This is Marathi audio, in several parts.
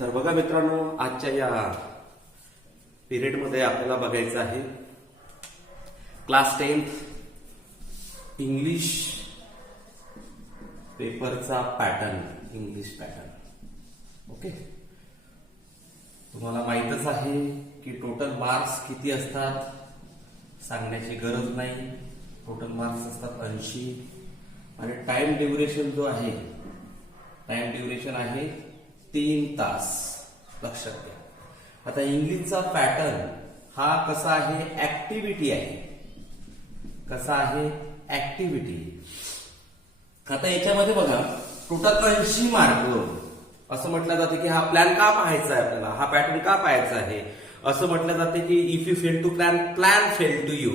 तर बघा मित्रांनो, आजच्या या पिरियडमध्ये आपल्याला बघायचं आहे क्लास 10th इंग्लिश पेपरचा पॅटर्न, इंग्लिश पॅटर्न. ओके, तुम्हाला माहीतच आहे की टोटल मार्क्स किती असतात, सांगण्याची गरज नाही. टोटल मार्क्स असतात 80 आणि टाइम ड्युरेशन जो आहे, टाइम ड्युरेशन आहे 3 तास. लक्षात घ्या. आता इंग्लिशचा पॅटर्न हा कसा आहे, ऍक्टिव्हिटी आहे. कसा आहे, ऍक्टिव्हिटी. आता याच्यामध्ये बघा टोटल 80 मार्क असं म्हटलं जाते की हा प्लॅन का पाहायचा आहे आपल्याला, हा पॅटर्न का पाहायचा आहे. असं म्हटलं जाते की if you fail to plan, plan fail to you.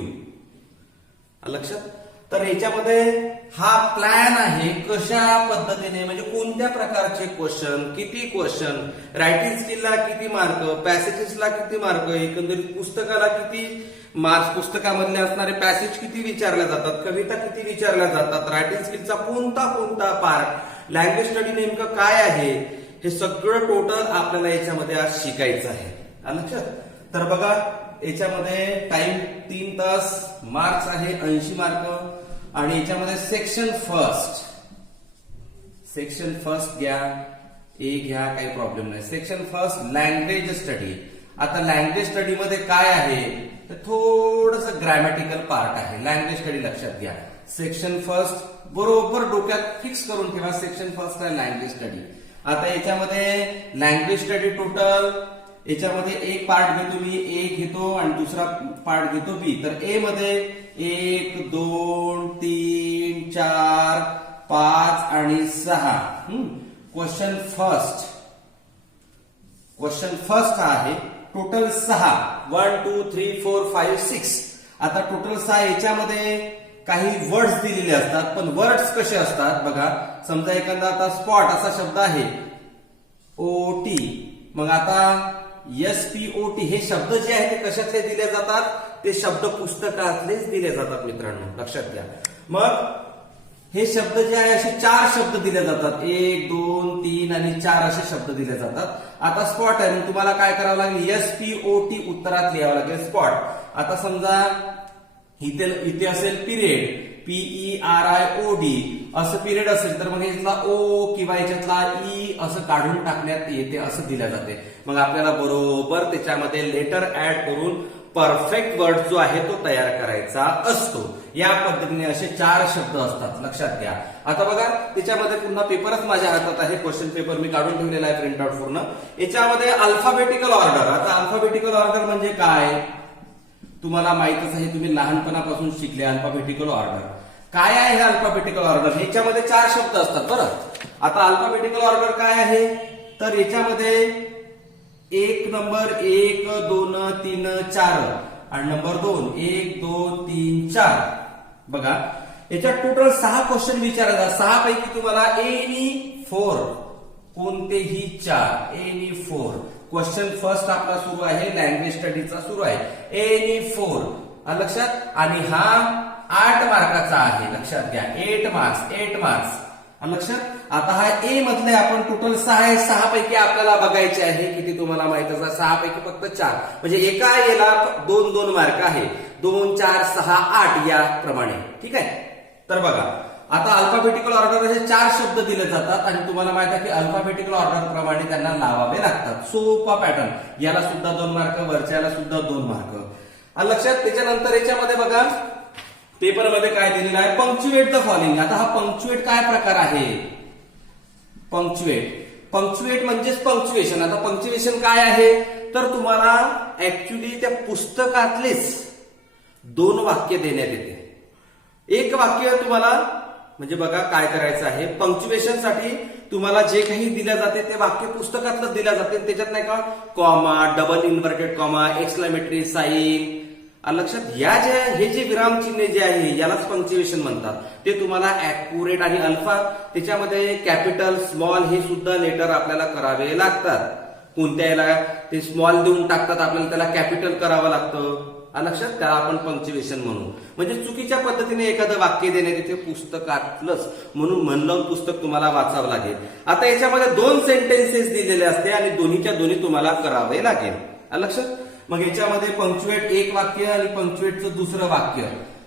लक्षात. तर याच्यामध्ये हा प्लॅन आहे कशा पद्धतीने, म्हणजे कोणत्या प्रकारचे क्वेश्चन, किती क्वेश्चन, रायटिंग स्किलला किती मार्क, पॅसेजेसला किती मार्क, एकंदरीत पुस्तकाला किती मार्क्स, पुस्तकामधले असणारे पॅसेज किती विचारल्या जातात, कविता किती विचारल्या जातात, रायटिंग स्किलचा कोणता कोणता पार्ट, लँग्वेज स्टडी नेमकं काय आहे, हे सगळं टोटल आपल्याला याच्यामध्ये आज शिकायचं आहे. लक्षात. तर बघा याच्यामध्ये टाइम 3 तास, मार्क्स आहे 80 मार्क. आणि याच्यामध्ये सेक्शन फर्स्ट घ्या, ए घ्या, काही प्रॉब्लेम नाही. Section first language study. आता लँग्वेज स्टडी मध्ये काय आहे, तर थोडस ग्रॅमॅटिकल पार्ट आहे लँग्वेज स्टडी. लक्षात घ्या. सेक्शन फर्स्ट बरोबर डोक्यात फिक्स करून ठेवा. सेक्शन फर्स्ट आहे लँग्वेज स्टडी. आता याच्यामध्ये लँग्वेज स्टडी टोटल याच्यामध्ये एक पार्ट घेतो मी, ए घेतो आणि दुसरा पार्ट घेतो बी. तर ए मध्ये 1 2 3 4 5 आणि 6. क्वेश्चन फर्स्ट आहे टोटल 6. 1 2 3 4 5 6. आता टोटल 6. याच्यामध्ये काही वर्ड्स दिलेले असतात, पण वर्ड्स कसे असतात बघा. समजा एखादा आता स्पॉट असा शब्द आहे, OT. मग आता SPOT हे शब्द जे आहेत ते कशातले दिले जातात, ते शब्द पुस्तकातलेच दिले जातात मित्रांनो. लक्षात घ्या. मग हे शब्द जे आहे असे 4 शब्द दिले जातात. 1 2 3 आणि 4 असे शब्द दिले जातात. आता स्पॉट आहे, मग तुम्हाला काय करावं लागेल, SPOT उत्तरात लिहावं लागेल स्पॉट. आता समजा इथे असेल पिरियड, PERIOD असं पिरियड असेल, तर मग याच्यातला O किंवा याच्यातला E असं काढून टाकण्यात येते, असं दिल्या जाते. मग आपल्याला बरोबर त्याच्यामध्ये लेटर ऍड करून परफेक्ट वर्ड जो आहे तो तयार करायचा असतो. या पद्धतीने असे 4 शब्द असतात. लक्षात घ्या. आता बघा त्याच्यामध्ये पुन्हा पेपरच माझ्या हातात आहे, क्वेश्चन पेपर मी काढून ठेवलेला आहे प्रिंट आउट पूर्ण. याच्यामध्ये अल्फाबेटिकल ऑर्डर. आता अल्फाबेटिकल ऑर्डर म्हणजे काय तुम्हाला माहितच आहे, तुम्ही लहानपणापासून शिकले. अल्फाबेटिकल ऑर्डर काय आहे, हे अल्फाबेटिकल ऑर्डर ह्याच्यामध्ये 4 शब्द असतात. बरं, आता अल्फाबेटिकल ऑर्डर काय आहे, तर याच्यामध्ये एक नंबर 1 2 3 4 आणि नंबर 2 1 2 3 4. बघा याच्यात टोटल 6 क्वेश्चन विचारायचा. 6 पैकी तुम्हाला एनी 4, कोणतेही 4, एनी 4. क्वेश्चन फर्स्ट आपला सुरू आहे, लँग्वेज स्टडीचा सुरू आहे, एनी 4. लक्षात. आणि हा 8 मार्काचा आहे. लक्षात घ्या. 8 मार्क्स. लक्षात. आता हा ए मधले आपण टोटल 6 आहे. 6 पैकी आपल्याला बघायचे आहे किती, तुम्हाला माहितच आहे. 6 पैकी फक्त 4, म्हणजे एका याला 2 मार्क आहे. 2 4 6 8 या प्रमाणे. ठीक आहे. तर बघा आता अल्फाबेटिकल ऑर्डर असे 4 शब्द दिले जातात आणि तुम्हाला माहित आहे की अल्फाबेटिकल ऑर्डर प्रमाणे त्यांना लावावे लागतात. सोपा पॅटर्न. याला सुद्धा 2 मार्क, वरच्याला सुद्धा 2 मार्क. लक्षात. त्याच्यानंतर याच्यामध्ये बघा पेपरमध्ये काय दिलेलं आहे, पंक्च्युएट द फॉलोइंग. आता हा पंक्च्युएट काय प्रकार आहे, पंक्च्युएट म्हणजेच पंक्च्युएशन. आता पंक्च्युएशन काय आहे, तर तुम्हाला ऍक्च्युली त्या पुस्तकातलेच 2 वाक्य देण्यात येते. एक वाक्य तुम्हाला, म्हणजे बघा काय करायचं आहे, पंक्च्युएशन साठी तुम्हाला जे काही दिल्या जाते ते वाक्य पुस्तकातलं दिल्या जाते. त्याच्यात नाही का comma, double inverted comma, exclamatory sign. लक्षात. हे जे विरामचिन्ह जे आहे यालाच पंक्च्युएशन म्हणतात. ते तुम्हाला ऍक्युरेट आणि अल्फा त्याच्यामध्ये कॅपिटल, स्मॉल हे सुद्धा लेटर आपल्याला करावे लागतात. कोणत्या याला ते स्मॉल देऊन टाकतात, आपल्याला त्याला कॅपिटल करावं लागतं. लक्षात, त्याला आपण पंक्च्युएशन म्हणू. म्हणजे चुकीच्या पद्धतीने एखादं वाक्य देण्यात येते पुस्तकातलंच, म्हणून मन लावून पुस्तक तुम्हाला वाचावं लागेल. आता याच्यामध्ये 2 सेंटेन्सेस दिलेले असते आणि दोन्हीच्या दोन्ही तुम्हाला करावे लागेल. लक्षात. मग याच्यामध्ये पंक्च्युएट एक वाक्य आणि पंक्च्युएटचं दुसरं वाक्य,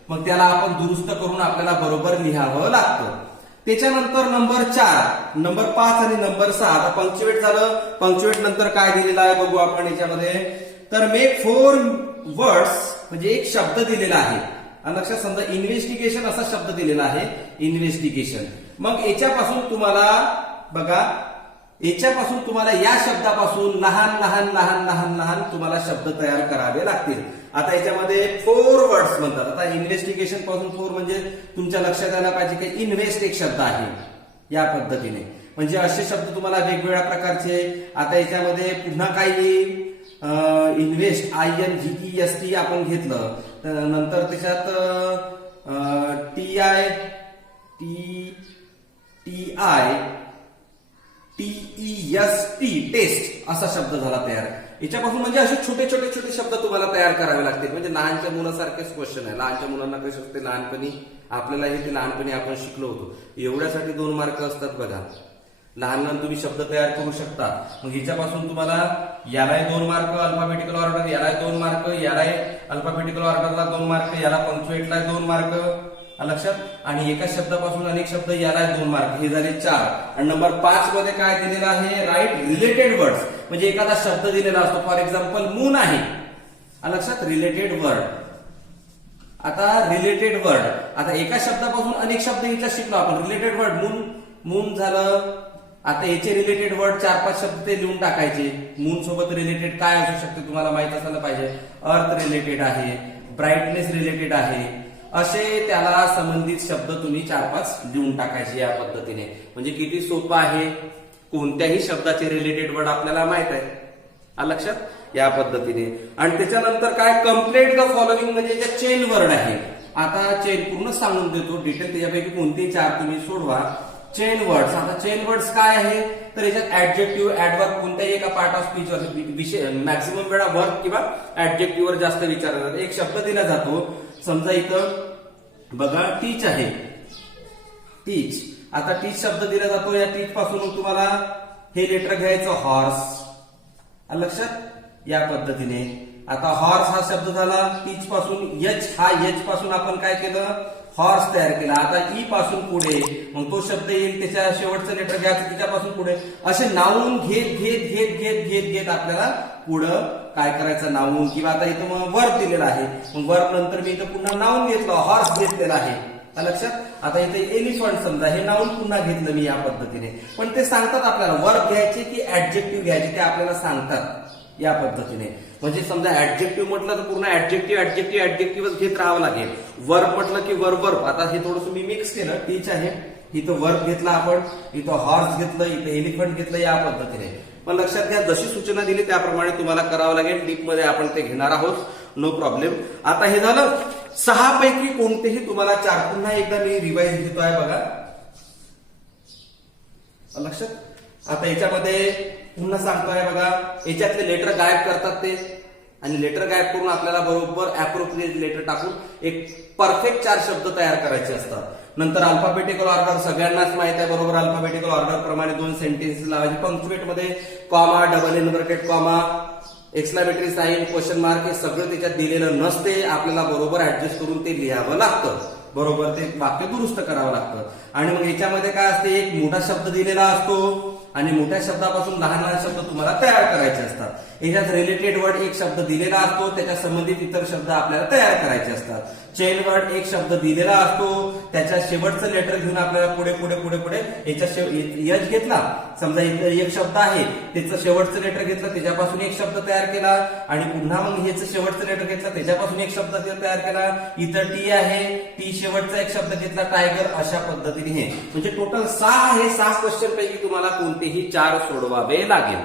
मग त्याला आपण दुरुस्त करून आपल्याला बरोबर लिहावं लागतं. त्याच्यानंतर नंबर 4, नंबर 5 आणि नंबर 6. आता पंक्च्युएट झालं. पंक्च्युएट नंतर काय दिलेलं आहे बघू आपण याच्यामध्ये. तर मेक 4 वर्ड्स, म्हणजे एक शब्द दिलेला आहे. लक्षात. समजा इन्व्हेस्टिगेशन असा शब्द दिलेला आहे, इन्व्हेस्टिगेशन. मग याच्यापासून तुम्हाला बघा, याच्यापासून तुम्हाला या शब्दापासून लहान लहान लहान लहान लहान तुम्हाला शब्द तयार करावे लागतील. आता याच्यामध्ये 4 वर्ड्स म्हणतात. आता इन्व्हेस्टिगेशन पासून 4 म्हणजे तुमच्या लक्षात आला पाहिजे की इन्व्हेस्ट एक शब्द आहे या पद्धतीने. म्हणजे असे शब्द तुम्हाला वेगवेगळ्या प्रकारचे. आता याच्यामध्ये पुन्हा काय येईल, इन्व्हेस्ट INVEST आपण घेतलं, नंतर त्याच्यात TITEST टेस्ट असा शब्द झाला तयार. याच्यापासून म्हणजे असे छोटे छोटे छोटे शब्द तुम्हाला तयार करावे लागतील. म्हणजे लहानच्या मुलासारखेच क्वेश्चन आहे. लहानच्या मुलांना कसं असते, लहानपणी आपल्याला हे ते लहानपणी आपण शिकलो होतो. एवढ्यासाठी 2 मार्क असतात बघा. लहान लहान तुम्ही शब्द तयार करू शकता. मग ह्याच्यापासून तुम्हाला यालाही 2 मार्क, अल्फाबेटिकल ऑर्डर यालाही 2 मार्क, यालाही अल्फाबेटिकल ऑर्डरला 2 मार्क, याला पंक्च्युएटला 2 मार्क. लक्षात. आणि एका शब्दापासून अनेक शब्द याला 2 मार्क. हे झाले 4. आणि नंबर 5 मध्ये काय दिलेलं आहे, राईट रिलेटेड वर्ड्स. म्हणजे एखादा शब्द दिलेला असतो. फॉर एक्झाम्पल मून आहे. लक्षात. Related word. आता रिलेटेड वर्ड, आता एका शब्दापासून अनेक शब्द याच्यात शिकलो आपण. रिलेटेड वर्ड मून झालं. आता याचे रिलेटेड वर्ड 4-5 शब्द ते लिहून टाकायचे. मून सोबत रिलेटेड काय असू शकते तुम्हाला माहित असायला पाहिजे. अर्थ रिलेटेड आहे, ब्राईटनेस रिलेटेड आहे, असे त्याला संबंधित शब्द तुम्ही 4-5 लिहून टाकायचे या पद्धतीने. म्हणजे किती सोपं आहे. कोणत्याही शब्दाचे रिलेटेड वर्ड आपल्याला माहित आहे. लक्षात. या पद्धतीने. आणि त्याच्यानंतर काय, कम्प्लीट द फॉलोइंग, म्हणजे चेन वर्ड आहे. आता चेन पूर्ण सांगून देतो डिटेल. त्याच्यापैकी कोणतेही 4 तुम्ही सोडवा. Chain words. आता चेन वर्ड्स काय आहे, तर याच्यात ऍडजेक्टिव्ह, ऍडवर्ब कोणत्याही एका पार्ट ऑफ स्पीचवर मॅक्सिमम वेळा वर्ब किंवा ऍडजेक्टिव्हवर जास्त विचारला जातो. एक शब्द दिला जातो. समजा इथं बघा टीच आहे, टीच. आता टीच शब्द दिला जातो. या टीच पासून तुम्हाला हे लेटर घ्यायचं हॉर्स. लक्षात. या पद्धतीने. आता हॉर्स हा शब्द झाला. टीच पासून एच पासून आपण काय केलं, हॉर्स तयार केला. आता ई पासून पुढे मग तो शब्द येईल, त्याच्या शेवटचं लेटर घ्यायचं, त्याच्यापासून पुढे असे नाऊन घेत घेत घेत घेत घेत घेत आपल्याला पुढं काय करायचं, नाऊन. किंवा आता इथं मग वर्ब दिलेला आहे. मग वर्ब नंतर मी इथं पुन्हा नाऊन घेतलं, हॉर्स घेतलेला आहे. लक्षात. आता इथे एलिफंट समजा, हे नाऊन पुन्हा घेतलं मी या पद्धतीने. पण ते सांगतात आपल्याला वर्ब घ्यायचे की ऍडजेक्टिव्ह घ्यायचे, ते आपल्याला सांगतात या पद्धतीने. म्हणजे समजा ऍडजेक्टिव्ह म्हटलं तर पूर्ण ऍडजेक्टिव्ह घेत राहावं लागेल. वर्ब म्हटलं की वर्ब. आता हे थोडंसं मी मिक्स केलं. टीच आहे, इथं वर्ब घेतला आपण, इथं हॉर्स घेतलं, इथं एलिफंट घेतलं या पद्धतीने. पण लक्षात घ्या, जशी सूचना दिली त्याप्रमाणे तुम्हाला करावं लागेल. डीप मध्ये आपण ते घेणार आहोत, नो प्रॉब्लेम. आता हे झालं 6 पैकी कोणतेही तुम्हाला 4. पुन्हा एकदा मी रिवाइज घेतोय बघा. लक्षात. आता याच्यामध्ये पुन्हा सांगतोय बघा, याच्यातले लेटर गायब करतात ते, आणि लेटर गायब करून आपल्याला बरोबर अप्रोप्रिएट लेटर टाकून एक परफेक्ट 4 शब्द तयार करायचे असतात. नंतर अल्फाबेटिकल ऑर्डर सगळ्यांनाच माहित आहे बरोबर. अल्फाबेटिकल ऑर्डर प्रमाणे 2 सेंटेन्सेस लावायचे. पंक्च्युएट मध्ये comma, double inverted comma, exclamatory sign, question mark हे सगळं त्याच्यात दिलेलं नसते. आपल्याला बरोबर ऍडजस्ट करून ते लिहावं लागतं. बरोबर ते वाक्य दुरुस्त करावं लागतं. आणि मग याच्यामध्ये काय असते, एक मोठा शब्द दिलेला असतो आणि मोठ्या शब्दापासून लहान लहान शब्द तुम्हाला तयार करायचे असतात. याच्यात रिलेटेड वर्ड एक शब्द दिलेला असतो, त्याच्या संबंधित इतर शब्द आपल्याला तयार करायचे असतात. चेन वर्ड एक शब्द दिलेला असतो, त्याच्या शेवटचं लेटर घेऊन आपल्याला पुढे पुढे पुढे पुढे याच्या यश घेतला. समजा इथं एक शब्द आहे, त्याचं शेवटचं लेटर घेतलं, त्याच्यापासून एक शब्द तयार केला, आणि पुन्हा मग ह्याचं शेवटचं लेटर घेतलं, त्याच्यापासून एक शब्द तयार केला. इथं टी आहे, टी शेवटचा एक शब्द घेतला, टायगर. अशा पद्धतीने हे म्हणजे टोटल 6 आहे. 6 क्वेश्चन पैकी तुम्हाला कोणतेही 4 सोडवावे लागेल.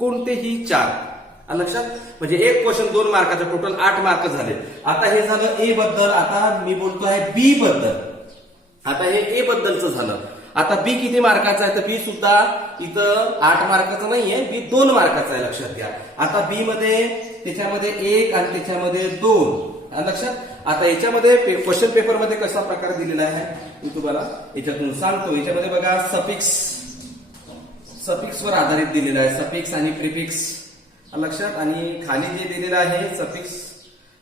कोणतेही 4. लक्षात. म्हणजे एक क्वेश्चन 2 मार्काचं, टोटल 8 मार्क झाले. आता हे झालं ए बद्दल. आता मी बोलतो आहे बी बद्दल. आता हे ए बद्दलचं झालं. आता बी किती मार्काचा आहे तर बी सुद्धा इथं 8 मार्काचा नाहीये, बी 2 मार्काचा आहे, लक्षात घ्या. आता बी मध्ये त्याच्यामध्ये 1 आणि त्याच्यामध्ये 2 लक्षात. आता याच्यामध्ये क्वेश्चन पेपर मध्ये कसा प्रकार दिलेला आहे मी तुम्हाला याच्यातून सांगतो. याच्यामध्ये बघा सफिक्स वर आधारित दिलेला आहे, सफिक्स आणि प्रिफिक्स लक्षात. आणि खाली जे दिलेलं आहे सफिक्स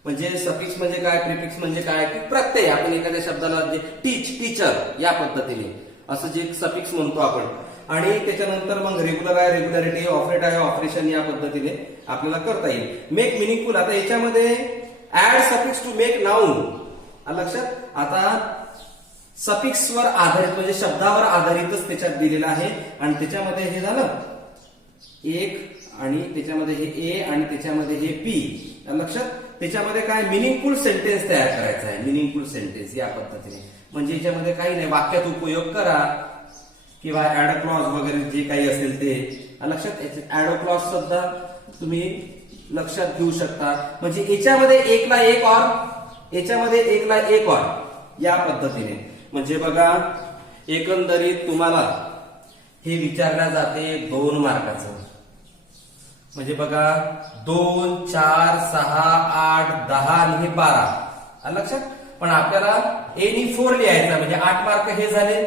म्हणजे काय, प्रिफिक्स म्हणजे काय की प्रत्यय. आपण एखाद्या शब्दाला जे टीचर या पद्धतीने असं जे सफिक्स म्हणतो आपण. आणि त्याच्यानंतर मग रेग्युलर आहे, रेग्युलरिटी, ऑपरेट आहे, ऑपरेशन या पद्धतीने आपल्याला करता येईल. मेक मिनिंगफुल, आता याच्यामध्ये add suffix to make noun लक्षात. आता सफिक्स वर आधारित म्हणजे शब्दावर आधारितच त्याच्यात दिलेलं आहे. आणि त्याच्यामध्ये हे झालं एक आणि त्याच्यामध्ये हे ए आणि त्याच्यामध्ये हे पी लक्षात. त्याच्यामध्ये काय मिनिंगफुल सेंटेन्स तयार करायचा आहे, मिनिंगफुल सेंटेन्स या पद्धतीने. म्हणजे याच्यामध्ये काही नाही, वाक्यात उपयोग करा किंवा ऍड क्लॉज वगैरे जे काही असेल ते लक्षात. ऍड क्लॉज सुद्धा तुम्ही लक्षात घेऊ शकता. म्हणजे याच्यामध्ये एकला एक और, याच्यामध्ये एकला एक और या पद्धतीने. म्हणजे बघा एकंदरीत तुम्हाला हे विचारल्या जाते 2 मार्काचं. म्हणजे बघा 2, 4, 6, 8, 10 आणि हे 12 लक्षात. पण आपल्याला एनी 4 लिहायचा म्हणजे 8 मार्क हे झाले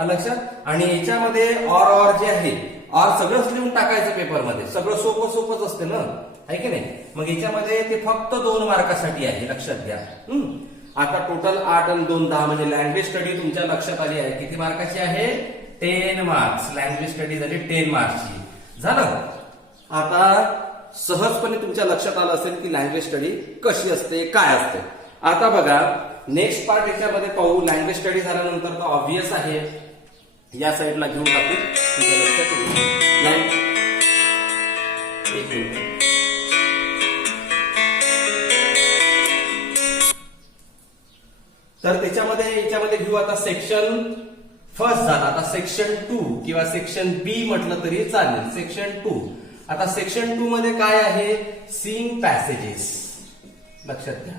लक्षात. आणि याच्यामध्ये और जे आहे और सगळंच लिहून टाकायचं पेपरमध्ये, सगळं सोपंच असते ना, आहे की नाही. मग याच्यामध्ये ते फक्त 2 मार्कासाठी आहे, लक्षात घ्या. आता टोटल 8 आणि 2 10 म्हणजे लँग्वेज स्टडी तुमच्या लक्षात आली आहे. किती मार्काची आहे 10 मार्क्स. लँग्वेज स्टडी झाली 10 मार्क्सची. झालं. आता सहजपणे तुमच्या लक्षात आलं असेल की लँग्वेज स्टडी कशी असते, काय असते. आता बघा नेक्स्ट पार्ट याच्यामध्ये पाहू. लँग्वेज स्टडी झाल्यानंतर तर ऑब्वियस आहे, या साईडला घेऊन टाकू. तुमच्या लक्षात एक मिनिट. तर याच्यामध्ये घेऊ आता सेक्शन फर्स्ट झाला. आता सेक्शन 2 किंवा सेक्शन बी म्हटलं तरी चालेल. सेक्शन 2. आता सेक्शन 2 मध्ये काय आहे, सीन पॅसेजेस लक्षात घ्या.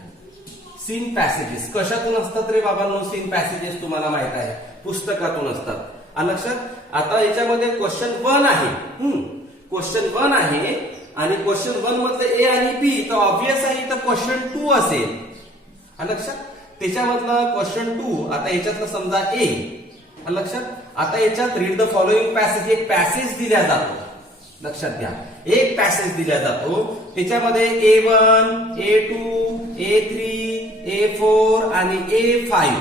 सीन पॅसेजेस कशातून असतात रे बाबांनो, सीन पॅसेजेस तुम्हाला माहित आहे पुस्तकातून असतात लक्षात. आता याच्यामध्ये क्वेश्चन 1 आहे, क्वेश्चन 1 आहे आणि क्वेश्चन 1 मधलं ए आणि बी, तर ऑब्वियस आहे तर क्वेश्चन 2 असेल लक्षात. त्याच्यामधलं क्वेश्चन 2 आता याच्यातलं समजा ए लक्षात. आता याच्यात रीड द फॉलोइंग पॅसेज, एक पॅसेज दिला जातो लक्षात घ्या. एक पॅसेज दिला जातो, त्याच्यामध्ये A1, A2, A3, A4 आणि A5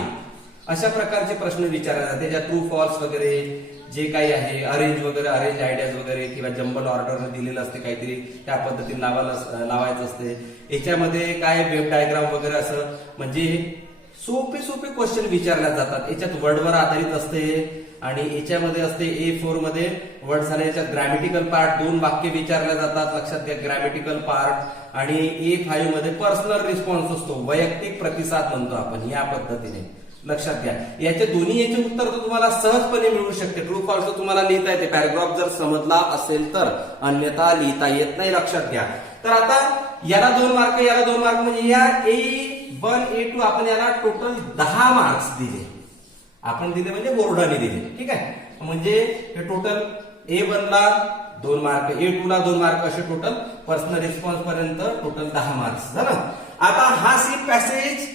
अशा प्रकारचे प्रश्न विचारले जातात. त्याच्यात ट्रू फॉल्स वगैरे जे काही आहे, अरेंज आयडियाज वगैरे किंवा जंबल ऑर्डर दिलेलं असते काहीतरी, त्या पद्धतीने लावायचं असते. याच्यामध्ये काय वेब डायग्राम वगैरे असं म्हणजे सोपे क्वेश्चन विचारले जातात. याच्यात वर्डवर आधारित असते. आणि याच्यामध्ये असते A4 मध्ये वर्ड झाले, याच्यात ग्रॅमेटिकल पार्ट 2 वाक्य विचारले जातात लक्षात घ्या, ग्रॅमेटिकल पार्ट. आणि A5 मध्ये पर्सनल रिस्पॉन्स असतो, वैयक्तिक प्रतिसाद म्हणतो आपण या पद्धतीने लक्षात घ्या. याचे दोन्ही उत्तर तर तुम्हाला सहजपणे मिळू शकते. ट्रू फॉल्स तुम्हाला लिहिता येते पॅराग्राफ जर समजला असेल तर, अन्यथा लिहिता येत नाही लक्षात घ्या. तर आता याला 2 मार्क, याला 2 मार्क म्हणजे या A1, A2 आपण याला टोटल 10 मार्क्स दिले. आपण दिले म्हणजे बोर्डाने दिले, ठीक आहे. म्हणजे हे टोटल A1 ला 2 मार्क, A2 ला 2 मार्क, असे टोटल पर्सनल रिस्पॉन्स पर्यंत टोटल 10 मार्क्स झालं. आता हा सी पॅसेज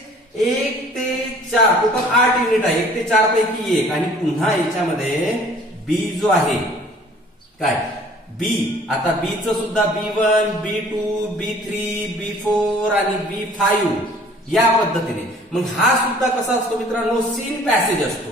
1 ते 4 टोटल 8 युनिट आहे. 1 ते 4 पैकी 1. आणि पुन्हा याच्यामध्ये बी जो आहे काय बी, आता बीचं सुद्धा B1, B2, B3, B4 आणि B5 या पद्धतीने. मग हा सुद्धा कसा असतो मित्रांनो, सीन पॅसेज असतो.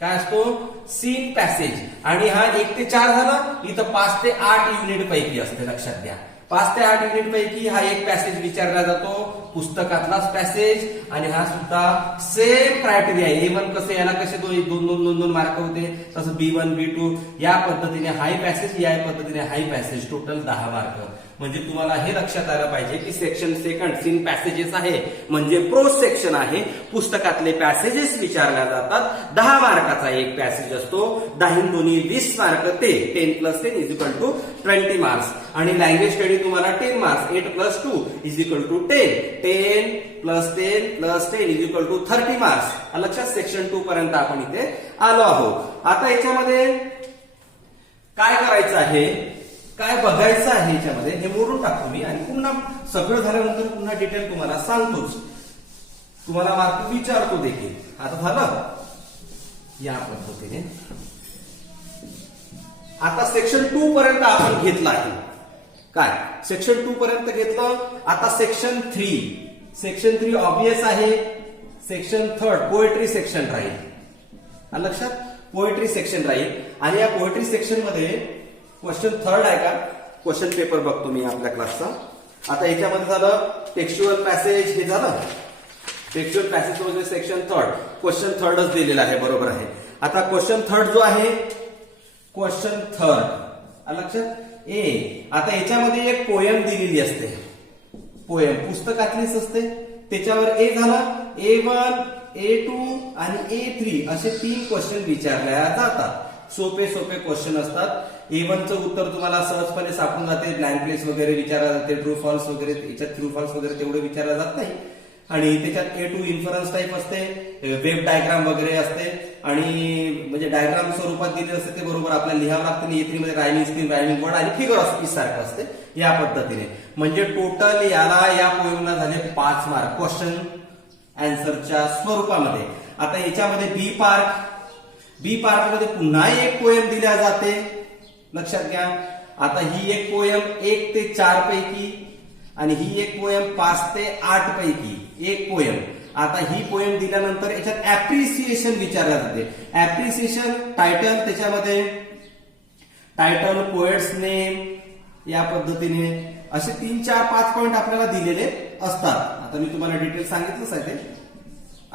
काय असतो, सीन पॅसेज. आणि हा 1 ते 4 झाला, इथं 5 ते 8 युनिट पैकी असते लक्षात घ्या. 5 ते 8 युनिट पैकी हा एक पॅसेज विचारला जातो, पुस्तकातलाच पॅसेज. आणि हा सुद्धा सेम क्रायटेरिया आहे. A1 कसे, याला कसे 2 मार्क होते, तसं B1, B2 या पद्धतीने हाय पॅसेज, या पद्धतीने हाय पॅसेज, टोटल 10 मार्क. म्हणजे तुम्हाला हे लक्षात आलं पाहिजे की सेक्शन सेकंड सीन पॅसेजेस आहे म्हणजे प्रोज सेक्शन आहे. पुस्तकातले पॅसेजेस विचारल्या जातात. 10 मार्काचा एक पॅसेज असतो. 10 दोन्ही 20 मार्क ते 10 + 10 = 20 मार्क्स. आणि लँग्वेज स्टडी तुम्हाला 10 मार्क्स. 8 + 2 = 10. 10 + 10 + 10 = 30 मार्क्स. लक्षात सेक्शन 2 पर्यंत आपण इथे आलो आहोत. आता याच्यामध्ये काय करायचं आहे, काय बघायचं आहे याच्यामध्ये हे मोडून टाकतो मी आणि पुन्हा सगळं झाल्यानंतर पुन्हा डिटेल तुम्हाला सांगतोच, तुम्हाला मार्क विचारतो देखील. आता झालं या पद्धतीने. आता सेक्शन 2 पर्यंत आपण घेतलं आहे. काय सेक्शन 2 पर्यंत घेतलं. आता सेक्शन 3 ऑब्वियस आहे. सेक्शन 3 पोएट्री सेक्शन राहील. लक्षात पोएट्री सेक्शन राहील. आणि या पोएट्री सेक्शन मध्ये क्वेश्चन 3 आहे का, क्वेश्चन पेपर बघतो मी आपल्या क्लासचा. आता याच्यामध्ये झालं टेक्स्च्युअल पॅसेज, हे झालं टेक्स्च्युअल पॅसेज म्हणजे सेक्शन 3 क्वेश्चन 3च दिलेला आहे. बरोबर आहे. आता क्वेश्चन 3 जो आहे क्वेश्चन 3 लक्षात ए. आता याच्यामध्ये एक पोयम दिलेली असते. पोयम पुस्तकातलीच असते. त्याच्यावर ए झालं. A1 A2 आणि A3 असे 3 क्वेश्चन विचारल्या जातात. सोपे क्वेश्चन असतात. A1 चं उत्तर तुम्हाला सहजपणे सापडून जाते. ब्लँक प्लेस वगैरे विचारला जाते. ट्रू फॉल्स वगैरे, याच्यात ट्रू फॉल्स वगैरे तेवढे विचारला जात नाही. आणि त्याच्यात A2 इन्फरन्स टाईप असते, वेब डायग्राम वगैरे असते आणि म्हणजे डायग्राम स्वरूपात दिले असते ते बरोबर आपल्याला लिहावं लागतं. A3 मध्ये रायमिंग स्कीम, रायमिंग वर्ड आणि फिगर ऑफ स्पीच सारखं असते. या पद्धतीने म्हणजे टोटल याला या पोएमला झाले 5 मार्क क्वेश्चन अँसरच्या स्वरूपामध्ये. आता याच्यामध्ये बी पार्ट मध्ये पुन्हा एक पोएम दिल्या जाते. लक्षात घ्या. आता ही एक पोएम 1 ते 4 पैकी आणि ही एक पोएम 5 ते 8 पैकी एक पोएम. आता ही पोएम दिल्यानंतर याच्यात ऍप्रिसिएशन विचारल्या जाते. ऍप्रिसिएशन टायटल, त्याच्यामध्ये टायटल, पोएट्स नेम, या पद्धतीने असे 3, 4, 5 पॉइंट आपल्याला दिलेले असतात. आता मी तुम्हाला डिटेल सांगितलंच आहे ते.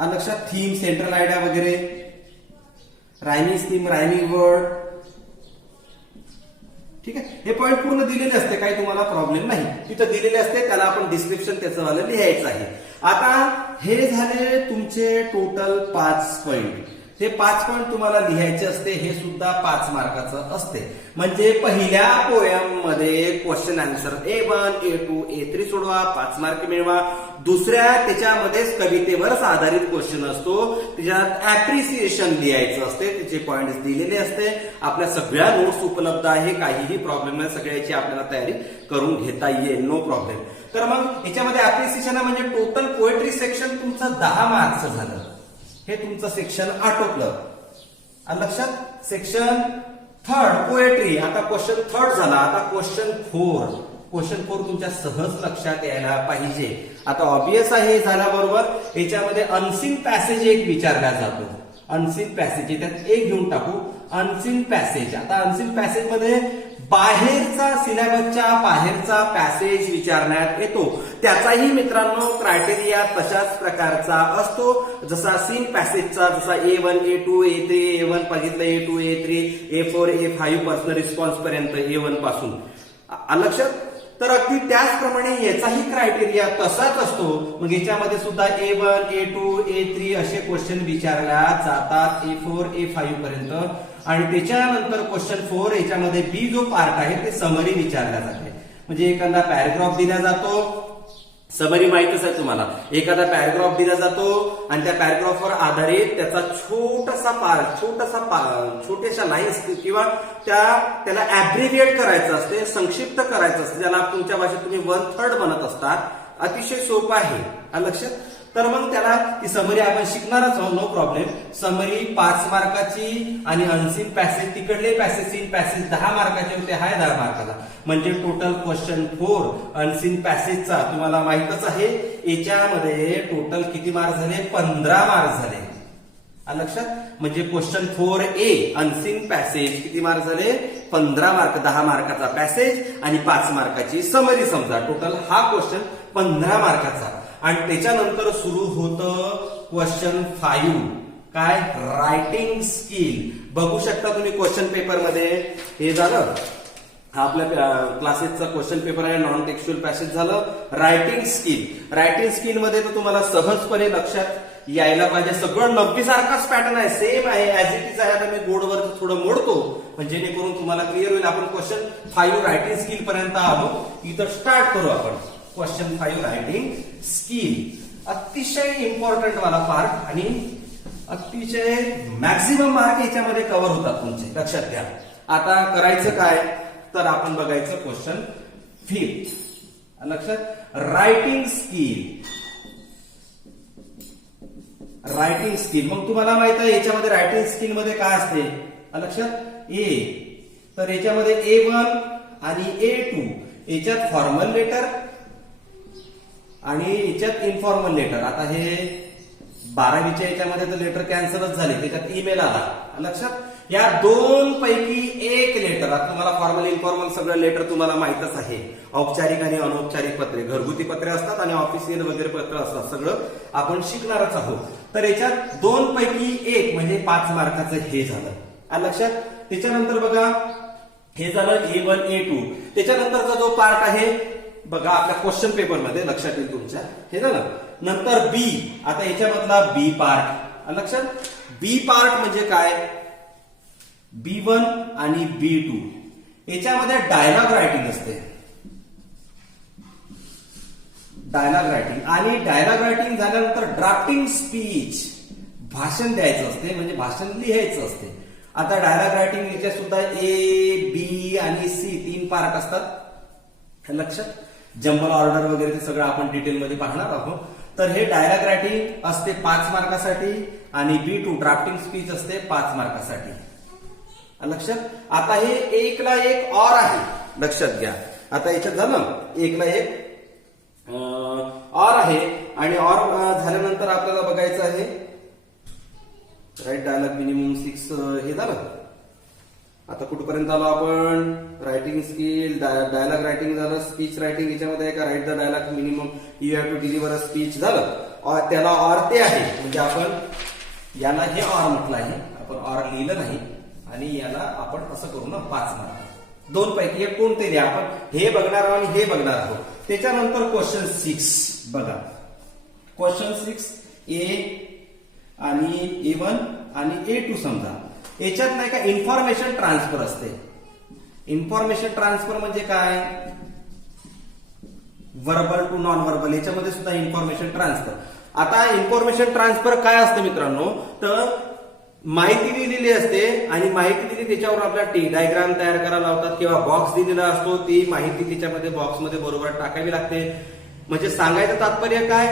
लक्षात थीम, सेंट्रल आयडिया वगैरे, रायमिंग स्कीम, रायमिंग वर्ड. ठीक आहे. हे पॉइंट पूर्ण दिलेले असते, काही तुम्हाला प्रॉब्लेम नाही. तिथं दिलेले असते, त्याला आपण डिस्क्रिप्शन त्याचं वाला लिहायचं आहे. आता हे झाले तुमचे टोटल 5 पॉइंट. हे 5 पॉइंट तुम्हाला लिहायचे असते. हे सुद्धा 5 मार्काचं असते. म्हणजे पहिल्या पोएम मध्ये question answer A1 A2 A3 सोडवा, 5 मार्क मिळवा. दुसऱ्या त्याच्यामध्येच कवितेवरच आधारित क्वेश्चन असतो, त्याच्यात ऍप्रिसिएशन लिहायचं असते, त्याचे पॉइंट दिलेले असते. आपल्या सगळ्या नोट्स उपलब्ध आहे, काहीही प्रॉब्लेम नाही. सगळ्याची आपल्याला तयारी करून घेता येईल, नो प्रॉब्लेम. तर मग याच्यामध्ये ऍप्रिसिएशन म्हणजे टोटल पोएट्री सेक्शन तुमचं 10 मार्कचं झालं. हे तुमचं सेक्शन आटोपलं. लक्षात सेक्शन 3 पोएट्री. आता क्वेश्चन 3 झाला. आता क्वेश्चन 4 तुमच्या सहज लक्षात यायला पाहिजे. आता ऑब्वियस आहे झाल्याबरोबर याच्यामध्ये अनसीन पॅसेज एक विचारला जातो. अनसीन पॅसेज त्यात एक घेऊन टाकू. Unseen passage. आता अनसीन पॅसेज मध्ये बाहेरचा, सिलेबसच्या बाहेरचा पॅसेज विचारण्यात येतो. त्याचाही मित्रांनो क्रायटेरिया तशाच प्रकारचा असतो जसा सीन पॅसेजचा. जसा A1 A2 A3 A1 बघितलं, A2 A3 A4 A5 personal response पर्यंत A1 पासून. लक्षात. तर अगदी त्याचप्रमाणे याचाही क्रायटेरिया तसाच असतो. मग याच्यामध्ये सुद्धा A1 A2 A3 असे क्वेश्चन विचारल्या जातात A4 A5 पर्यंत. आणि त्याच्यानंतर क्वेश्चन 4 याच्यामध्ये बी जो पार्ट आहे ते समरी विचारला जाते. म्हणजे एखादा पॅराग्राफ दिला जातो. समरी माहितच आहे तुम्हाला. एखादा पॅराग्राफ दिला जातो आणि त्या पॅराग्राफवर आधारित त्याचा छोट्याशा लाईन्स किंवा त्याला ऍब्रिव्हिएट करायचं असते, संक्षिप्त करायचं असते, ज्याला तुमच्या भाषेत तुम्ही 1/3 म्हणत असता. अतिशय सोपं आहे. लक्षात. तर मग त्याला ती समरी आपण शिकणारच आहोत, नो प्रॉब्लेम. समरी 5 मार्काची आणि अनसीन पॅसेज, तिकडले पॅसेज सीन पॅसेज 10 मार्काचे होते, हाय 10 मार्काचा. म्हणजे टोटल क्वेश्चन 4 अनसीन पॅसेजचा तुम्हाला माहितच आहे. याच्यामध्ये टोटल किती मार्क झाले? 15 मार्क झाले. लक्षात. म्हणजे क्वेश्चन 4A अनसीन पॅसेज किती मार्क झाले? 15 मार्क. 10 मार्काचा पॅसेज आणि 5 मार्काची समरी. समजा टोटल हा क्वेश्चन 15 मार्काचा. आणि त्याच्यानंतर सुरू होतं क्वेश्चन 5. काय? Writing skill. बघू शकता तुम्ही क्वेश्चन पेपर मध्ये हे झालं. हा आपल्या क्लासेसचा क्वेश्चन पेपर आहे. नॉन टेक्स्च्युअल पॅसेज झालं. रायटिंग स्किल मध्ये तर तुम्हाला सहजपणे लक्षात यायला पाहिजे. सगळं 90 सारखाच पॅटर्न आहे, सेम आहे, ऍज इट इज आहे. आता मी बोर्डवर थोडं मोडतो पण जेणेकरून तुम्हाला क्लिअर होईल. आपण क्वेश्चन 5 रायटिंग स्किल पर्यंत आलो. इथं स्टार्ट करू आपण. क्वेश्चन 5 रायटिंग स्किल अतिशय इम्पॉर्टंट वाला पार्ट आणि अतिशय मॅक्झिमम मार्क याच्यामध्ये कव्हर होतात तुमचे, लक्षात घ्या. आता करायचं काय तर आपण बघायचं क्वेश्चन 5 लक्षात. रायटिंग स्किल मग तुम्हाला माहित आहे याच्यामध्ये रायटिंग स्किल मध्ये काय असते लक्षात. ए तर याच्यामध्ये A1 आणि A2 याच्यात फॉर्मल लेटर आणि याच्यात इन्फॉर्मल लेटर. आता हे 12वीच्या याच्यामध्ये तर लेटर कॅन्सलच झाले, त्याच्यात ईमेल आला लक्षात. या दोन पैकी एक लेटर, आता तुम्हाला फॉर्मल इन्फॉर्मल सगळं लेटर तुम्हाला माहितच आहे. औपचारिक आणि अनौपचारिक पत्रे, घरगुती पत्रे असतात आणि ऑफिशियल वगैरे पत्र असतात, सगळं आपण शिकणारच आहोत. तर याच्यात दोन पैकी एक म्हणजे 5 मार्काचं हे झालं लक्षात. त्याच्यानंतर बघा हे झालं A1 A2. त्याच्यानंतरचा जो पार्ट आहे बघा आपल्या क्वेश्चन पेपर मध्ये लक्षात येईल तुमच्या, हे झालं. नंतर बी, आता याच्यामधला बी पार्ट लक्षात. बी पार्ट म्हणजे काय, B1 आणि B2 याच्यामध्ये डायलॉग रायटिंग असते. डायलॉग रायटिंग आणि डायलॉग रायटिंग झाल्यानंतर ड्राफ्टिंग स्पीच, भाषण द्यायचं असते म्हणजे भाषण लिहायचं असते. आता डायलॉग रायटिंग याच्यात सुद्धा A, B आणि C 3 पार्ट असतात लक्षात. जंबल ऑर्डर वगैरे ते सगळं आपण डिटेलमध्ये पाहणार आहोत. तर हे डायलॉग रायटिंग असते 5 मार्कासाठी आणि B2 ड्राफ्टिंग स्पीच असते 5 मार्कासाठी लक्षात. आता हे 1 ला 1 ऑर आहे लक्षात घ्या. आता याच्यात झालं 1 ला 1 ऑर आहे आणि ऑर झाल्यानंतर आपल्याला बघायचं आहे राईट डायलॉग मिनिमम 6 हे झालं. आता कुठपर्यंत आलो आपण. रायटिंग स्किल, डायलॉग रायटिंग झालं, स्पीच रायटिंग याच्यामध्ये का write the dialogue minimum you have to deliver a speech झालं. त्याला ऑर ते आहे म्हणजे आपण याला हे ऑर म्हटलं आहे, आपण ऑर लिहिलं नाही आणि याला आपण असं करू ना 5 मार्क. दोन पैकी एक कोणते द्या आपण हे बघणार आहोत आणि हे बघणार आहोत. त्याच्यानंतर क्वेश्चन 6 बघा. क्वेश्चन 6 A आणि A1 आणि A2 समजा. याच्यात नाही का इन्फॉर्मेशन ट्रान्सफर असते. इन्फॉर्मेशन ट्रान्सफर म्हणजे काय, व्हर्बल टू नॉन व्हर्बल याच्यामध्ये सुद्धा इन्फॉर्मेशन ट्रान्सफर. आता इन्फॉर्मेशन ट्रान्सफर काय असते मित्रांनो, तर माहिती दिलेली असते आणि माहिती दिली त्याच्यावर आपल्याला डायग्राम तयार करायला लावतात किंवा बॉक्स दिलेला असतो, ती माहिती त्याच्यामध्ये बॉक्समध्ये बरोबर टाकावी लागते. म्हणजे सांगायचं तात्पर्य काय,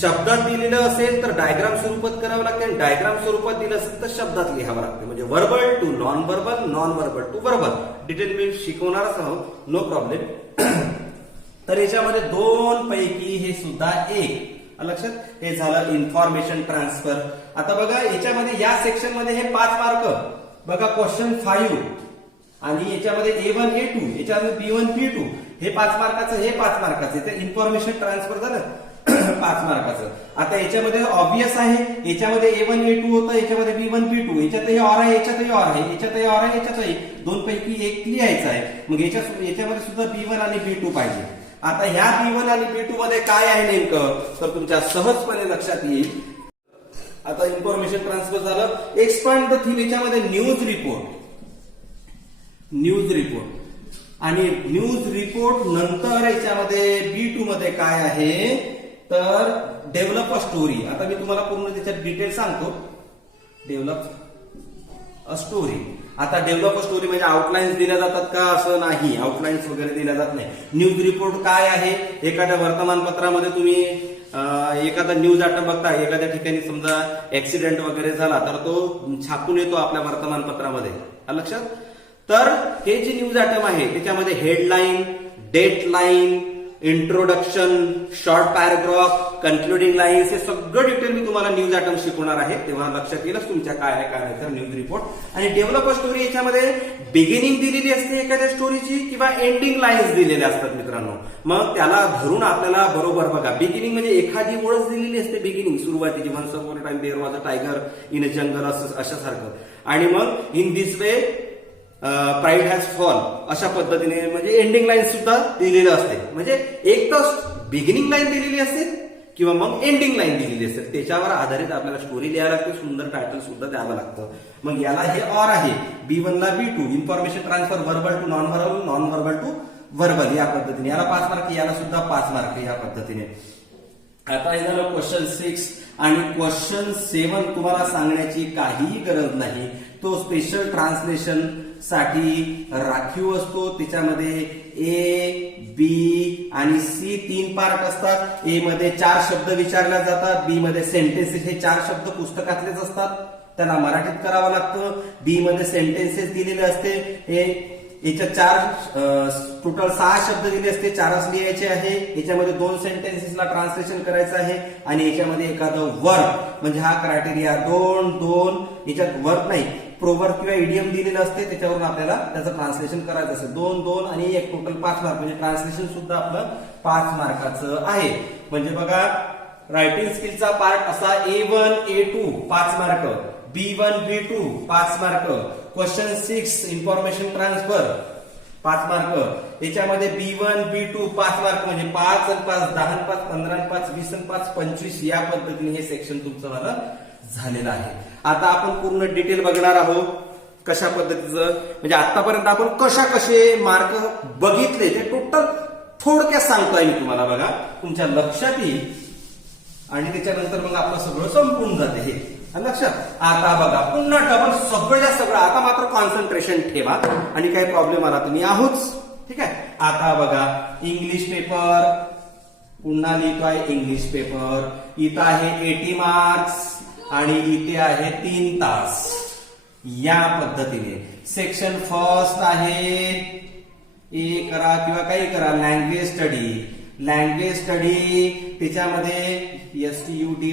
शब्दात दिलेलं असेल तर डायग्राम स्वरूपात करावं लागते आणि डायग्राम स्वरूपात दिलं असेल तर शब्दात लिहावं लागते. म्हणजे verbal to non verbal, non verbal to verbal. Detail मी शिकवणारच आहोत, नो प्रॉब्लेम. तर याच्यामध्ये दोन पैकी हे सुद्धा एक लक्षात. हे झालं इन्फॉर्मेशन ट्रान्सफर. आता बघा याच्यामध्ये या सेक्शन मध्ये हे 5 मार्क बघा. क्वेश्चन 5 आणि याच्यामध्ये A1 A2 याच्यामध्ये B1 B2 हे 5 मार्काचं, हे 5 मार्काचं. ते इन्फॉर्मेशन ट्रान्सफर झालं 5 मार्काचं. आता याच्यामध्ये ऑब्वियस आहे, याच्यामध्ये A1 A2 होतं, याच्यामध्ये B1 B2, याच्यातही ऑर आहे, याच्यातही ऑर आहे, याच्यातही ऑर आहे, याच्यातही. दोन पैकी एक लिहायचं आहे. मग याच्यामध्ये सुद्धा B1 आणि B2 पाहिजे. आता ह्या B1 आणि B2 मध्ये काय आहे नेमकं तर तुमच्या सहजपणे लक्षात येईल. आता इन्फॉर्मेशन ट्रान्सफर झालं. एक्सपांड द थीम याच्यामध्ये न्यूज रिपोर्ट आणि न्यूज रिपोर्ट नंतर याच्यामध्ये B2 मध्ये काय आहे तर डेव्हलप अ स्टोरी. आता मी तुम्हाला पूर्ण त्याच्यात डिटेल सांगतो. Develop a story. आता डेव्हलप अ स्टोरी म्हणजे आउटलाईन्स दिल्या जातात का, असं नाही, आउटलाईन्स वगैरे दिल्या जात नाही. न्यूज रिपोर्ट काय आहे, एखाद्या वर्तमानपत्रामध्ये तुम्ही एखादा न्यूज आयटम बघता, एखाद्या ठिकाणी समजा ऍक्सिडेंट वगैरे झाला तर तो छापून येतो आपल्या वर्तमानपत्रामध्ये लक्षात. तर हे जे न्यूज आयटम आहे त्याच्यामध्ये headline, dateline, introduction, short paragraph, concluding lines हे सगळं डिटेल मी तुम्हाला न्यूज आयटम शिकवणार आहे. तेव्हा लक्षात येईलच तुमच्या काय आहे काय नाही. तर न्यूज रिपोर्ट आणि डेव्हलप अ स्टोरी याच्यामध्ये बिगिनिंग दिलेली असते एखाद्या स्टोरीची किंवा एंडिंग लाईन्स दिलेल्या असतात मित्रांनो. मग त्याला धरून आपल्याला बरोबर बघा. बिगिनिंग म्हणजे एखादी ओळख दिलेली असते, बिगिनिंग सुरुवातीची, once upon a time there was a tiger in a jungle अशासारखं. आणि मग in this way pride has fall अशा पद्धतीने म्हणजे एंडिंग लाईन सुद्धा दिलेलं असते. म्हणजे एक तर बिगिनिंग लाईन दिलेली असते किंवा मग एंडिंग लाईन दिलेली असते. त्याच्यावर आधारित आपल्याला स्टोरी लिहायला लागते, सुंदर टायटल सुद्धा द्यावं लागतं. मग याला हे ऑर आहे. B1 ला B2 information transfer verbal to non verbal, non verbal to verbal या पद्धतीने. याला 5 मार्क, याला सुद्धा 5 मार्क या पद्धतीने. आता हे झालं क्वेश्चन 6 आणि क्वेश्चन 7 तुम्हाला सांगण्याची काही गरज नाही. तो स्पेशल ट्रान्सलेशन साठी राखीव असतो. त्याच्यामध्ये A, B आणि C 3 पार्ट असतात. A मध्ये 4 शब्द विचारले जातात, B मध्ये सेंटेन्सेस हे 4 शब्द पुस्तकातलेच असतात, त्याला मराठीत करावं लागतं. B मध्ये सेंटेन्सेस दिलेले असते. याच्यात टोटल 6 शब्द दिले असते, 4च लिहायचे आहे. याच्यामध्ये 2 सेंटेन्सेसला ट्रान्सलेशन करायचं आहे आणि याच्यामध्ये एखादं वर्ब म्हणजे हा क्रायटेरिया 2 याच्यात वर्ब नाही, प्रोवर्ब किंवा इडियम दिलेलं असते, त्याच्यावरून आपल्याला त्याचं ट्रान्सलेशन करायचं असेल. 2 आणि 1 टोटल 5 मार्क म्हणजे ट्रान्सलेशन सुद्धा आपलं 5 मार्काचं आहे. म्हणजे बघा रायटिंग स्किलचा पार्ट असा A1 A2 5 mark, B1 B2 5 mark, question 6 information transfer 5 mark. याच्यामध्ये B1 B2 5 मार्क म्हणजे 5 आणि 5 10 आणि 5 15 आणि 5 20 आणि 5 25 या पद्धतीने हे सेक्शन तुमचं मला झालेलं आहे. आता आपण पूर्ण डिटेल बघणार आहोत कशा पद्धतीचं, म्हणजे आतापर्यंत आपण कसे मार्क बघितले ते टोटल थोडक्यात सांगतोय मी तुम्हाला. बघा तुमच्या लक्षात येईल आणि त्याच्यानंतर मग आपलं सगळं संपून जाते हे लक्षात. आता बघा पुन्हा डबल सगळं आता मात्र कॉन्सन्ट्रेशन ठेवा आणि काही प्रॉब्लेम आला तुम्ही आहोत, ठीक आहे. आता बघा इंग्लिश पेपर पुन्हा लिहितोय. इंग्लिश पेपर इथं आहे 80 मार्क्स आणि इथे आहे 3 तास या पद्धतीने. सेक्शन फर्स्ट आहे ए करा किंवा काही करा लँग्वेज स्टडी त्याच्यामध्ये STUDY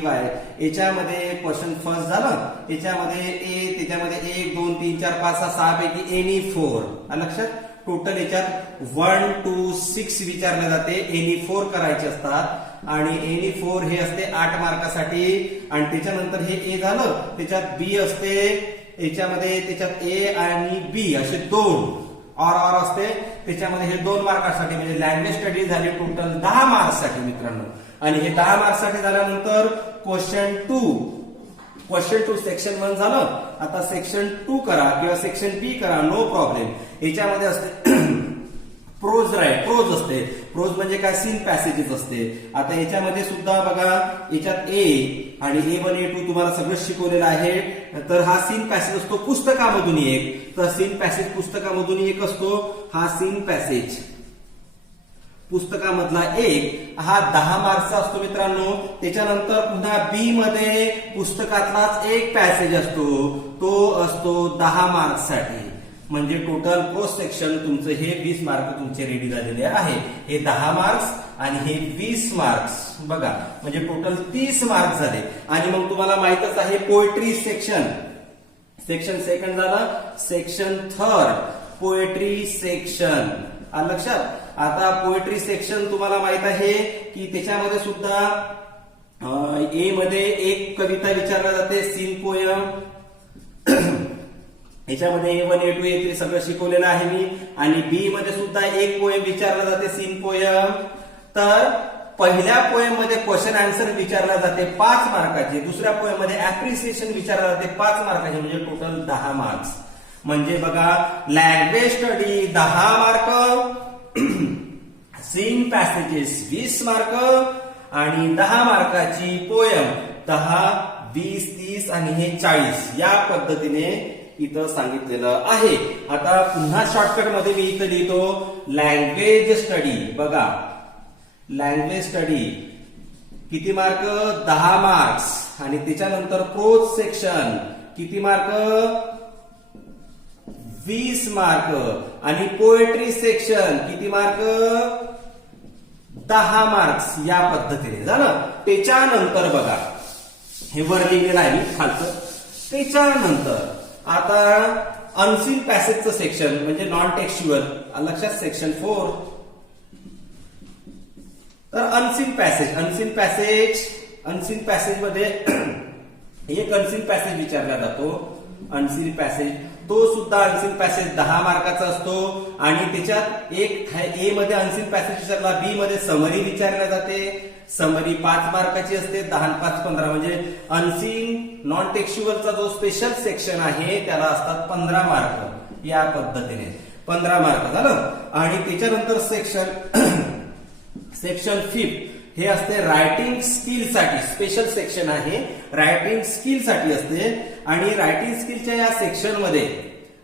याच्यामध्ये क्वेश्चन फर्स्ट झालं. याच्यामध्ये ए त्याच्यामध्ये 1 2 3 4 5 6 पैकी एनी 4 लक्षात. टोटल याच्यात 1 2 6 विचारले जाते, एनी 4 करायचे असतात आणि एनी 4 हे असते 8 मार्कासाठी. आणि त्याच्यानंतर हे ए झालं, त्याच्यात बी असते, याच्यामध्ये त्याच्यात ए आणि बी असे 2 ऑर असते, त्याच्यामध्ये हे 2 मार्कासाठी म्हणजे लँग्वेज स्टडी झाली टोटल 10 मार्क्ससाठी मित्रांनो. आणि हे 10 मार्क्ससाठी झाल्यानंतर क्वेश्चन 2 सेक्शन 1 झालं. आता सेक्शन 2 करा किंवा सेक्शन बी करा, नो प्रॉब्लेम. याच्यामध्ये असते प्रोज असते. प्रोज म्हणजे काय, सीन पॅसेजेस असते. आता याच्यामध्ये सुद्धा बघा याच्यात ए आणि A1 A2 तुम्हाला सगळं शिकवलेलं आहे. तर हा सीन पॅसेज असतो पुस्तकामधून एक, तर सीन पॅसेज पुस्तकामधून एक असतो. हा सीन पॅसेज पुस्तकामधला एक हा 10 मार्क्सचा असतो मित्रांनो. त्याच्यानंतर पुन्हा बी मध्ये पुस्तकातलाच एक पॅसेज असतो, तो असतो 10 मार्क्ससाठी. म्हणजे टोटल प्रोज सेक्शन तुमचं हे 20 मार्क तुमचे रेडी झालेले आहे. हे 10 मार्क्स आणि हे 20 मार्क्स बघा म्हणजे टोटल 30 मार्क्स झाले. आणि मग तुम्हाला माहितच आहे पोएट्री सेक्शन सेकंड झालं. सेक्शन थर्ड पोएट्री सेक्शन लक्षात. आता पोएट्री सेक्शन तुम्हाला माहित आहे की त्याच्यामध्ये सुद्धा ए मध्ये एक कविता विचारला जाते, सीन पोयम. याच्यामध्ये A1 A2 A3 सगळं शिकवलेलं आहे मी. आणि बी मध्ये सुद्धा एक पोएम विचारला जाते, सीन पोयम. तर पहिल्या पोएम मध्ये क्वेश्चन आन्सर विचारला जाते 5 मार्काचे, दुसऱ्या पोएम मध्ये अप्रिसिएशन विचारला जाते 5 मार्काचे म्हणजे टोटल 10 मार्क्स. म्हणजे बघा language study 10 mark, seen passages 20 mark आणि 10 मार्काची पोयम 10 20 30 आणि हे 40 या पद्धतीने इथं सांगितलेलं आहे. आता पुन्हा शॉर्टकट मध्ये मी इथं लिहितो लँग्वेज स्टडी. बघा लँग्वेज स्टडी किती मार्क, 10 मार्क्स. आणि त्याच्यानंतर प्रोज सेक्शन किती मार्क, 20 मार्क. आणि पोएट्री सेक्शन किती मार्क, 10 मार्क्स या पद्धतीने झालं. त्याच्यानंतर बघा हे वर लिहिलेलं आहे मी खालचं. त्याच्यानंतर आता अनसीन पॅसेजचं सेक्शन म्हणजे नॉन टेक्स्च्युअल लक्षात. सेक्शन 4 तर अनसीन पॅसेज मध्ये एक अनसीन पॅसेज विचारला जातो. अनसीन पॅसेज तो सुद्धा अनसीन पॅसेज 10 मार्काचा असतो आणि त्याच्यात एक ए मध्ये अनसीन पॅसेज विचारला, बी मध्ये समरी विचारल्या जाते. समरी 5 मार्काची असते, 10 आणि 5 15. म्हणजे अनसीन नॉन टेक्स्च्युअलचा जो स्पेशल सेक्शन आहे त्याला असतात 15 मार्क. या पद्धतीने 15 मार्क झालं. आणि त्याच्यानंतर सेक्शन 5 हे असते रायटिंग स्किल साठी, स्पेशल सेक्शन आहे, रायटिंग स्किल साठी असते. आणि रायटिंग स्किलच्या या सेक्शन मध्ये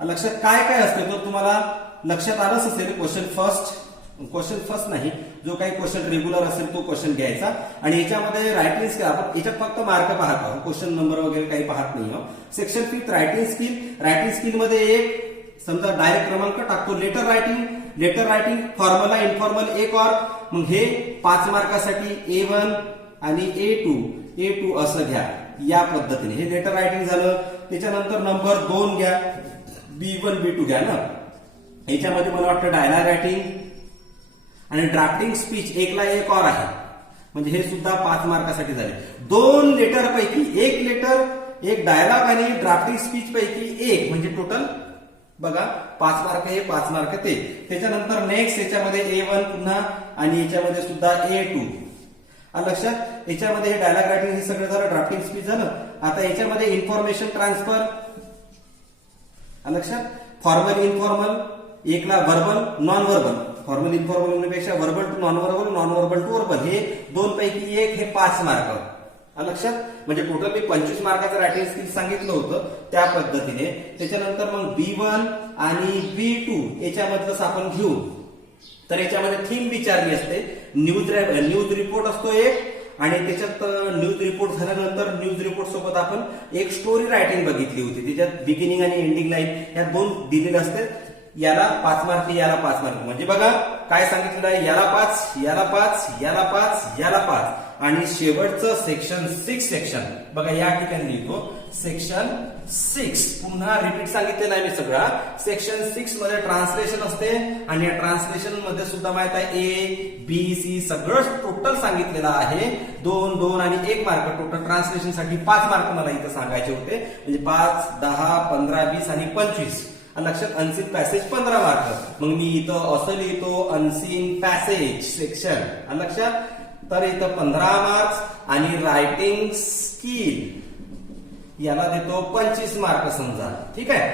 लक्षात काय काय असते तो तुम्हाला लक्षात आलंच असेल. क्वेश्चन फर्स्ट नाही, जो काही क्वेश्चन रेग्युलर असेल तो क्वेश्चन घ्यायचा. आणि याच्यामध्ये रायटिंग स्किल आपण याच्यात फक्त मार्क पाहत आहोत, क्वेश्चन नंबर वगैरे काही पाहत नाही. Section 5 writing skill. Writing skill मध्ये एक समजा डायरेक्ट क्रमांक टाकतो, लेटर रायटिंग फॉर्म्युला इन्फॉर्मल एक और. मग हे 5 मार्कासाठी A1 आणि A2 असं घ्या. या पद्धतीने हे लेटर रायटिंग झालं. त्याच्यानंतर नंबर 2 घ्या, B1 B2 घ्या ना. याच्यामध्ये मला वाटतं डायलॉग रायटिंग आणि ड्राफ्टिंग स्पीच एकला एक और आहे, म्हणजे हे सुद्धा 5 मार्कासाठी झाले. 2 लेटर पैकी एक लेटर, एक डायलॉग आणि ड्राफ्टिंग स्पीच पैकी एक, म्हणजे टोटल बघा 5 मार्क हे 5 मार्क ते. त्याच्यानंतर नेक्स्ट याच्यामध्ये A1 पुन्हा आणि याच्यामध्ये सुद्धा A2. लक्षात. याच्यामध्ये हे डायलॉग रायटिंग हे सगळं झालं, ड्राफ्टिंग स्पीच झालं. आता याच्यामध्ये इन्फॉर्मेशन ट्रान्सफर. लक्षात. फॉर्मल इन्फॉर्मल एकला verbal non verbal. Formal informal म्हणण्यापेक्षा verbal to non verbal, non verbal to verbal, हे 2 पैकी एक, हे 5 मार्क. लक्षात. म्हणजे टोटल मी 25 मार्काचं रायटिंग स्किल सांगितलं होतं त्या पद्धतीने. त्याच्यानंतर मग B1 आणि B2 याच्यामधलंच आपण घेऊ. तर याच्यामध्ये थीम विचारली असते, न्यूज रिपोर्ट असतो एक, आणि त्याच्यात न्यूज रिपोर्ट झाल्यानंतर न्यूज रिपोर्ट सोबत आपण एक स्टोरी रायटिंग बघितली होती. त्याच्यात बिगिनिंग आणि एंडिंग लाईन या 2 दिलेल्या असतात. याला 5 मार्क, याला 5 मार्क. म्हणजे बघा काय सांगितलेलं आहे, याला 5, याला 5, याला 5, याला 5. आणि शेवटचं सेक्शन 6 सेक्शन बघा या ठिकाणी लिहितो, सेक्शन 6 पुन्हा रिपीट सांगितलेलं आहे मी सगळा. सेक्शन 6 मध्ये ट्रान्सलेशन असते आणि या ट्रान्सलेशन मध्ये सुद्धा माहित आहे A-B-C सगळं टोटल सांगितलेलं आहे. 2 आणि 1 मार्क टोटल ट्रान्सलेशन साठी 5 मार्क मला इथं सांगायचे होते. म्हणजे 5, 10, 15, 20 आणि 25. लक्षात. Unseen passage 15 mark. मग मी इथं असं लिहितो अनसीन पॅसेज सेक्शन. लक्षात. तर इथं 15 मार्क्स आणि रायटिंग स्किल याला देतो 25 मार्क समजा. ठीक आहे.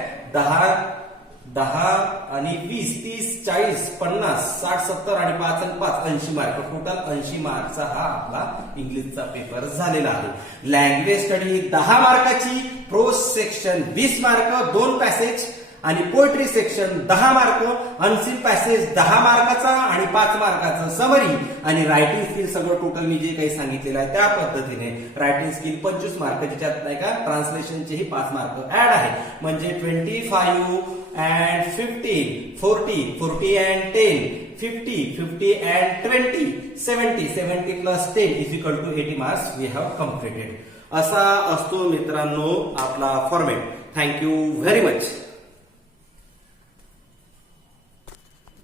10 आणि 20, 30, 40, 50, 60, 70 आणि 5 आणि 5 80 मार्क. टोटल 80 मार्कचा हा आपला इंग्लिशचा पेपर झालेला आहे. लँग्वेज स्टडी 10 मार्काची, प्रोज सेक्शन 20 मार्क, 2 पॅसेज आणि poetry section 10 mark, unseen passage 10 मार्काचा आणि 5 मार्काचा समरी, आणि रायटिंग स्किल सगळं टोटल मी जे काही सांगितलेलं आहे त्या पद्धतीने रायटिंग स्किल 25 मार्क, ज्याच्यात नाही का ट्रान्सलेशनचेही 5 मार्क ऍड आहे. म्हणजे 25 and 15, 40 and 10, 50 and 20, 70 plus 10 is equal to 80 marks we have completed. असा असतो मित्रांनो आपला फॉर्मॅट. Thank you very much.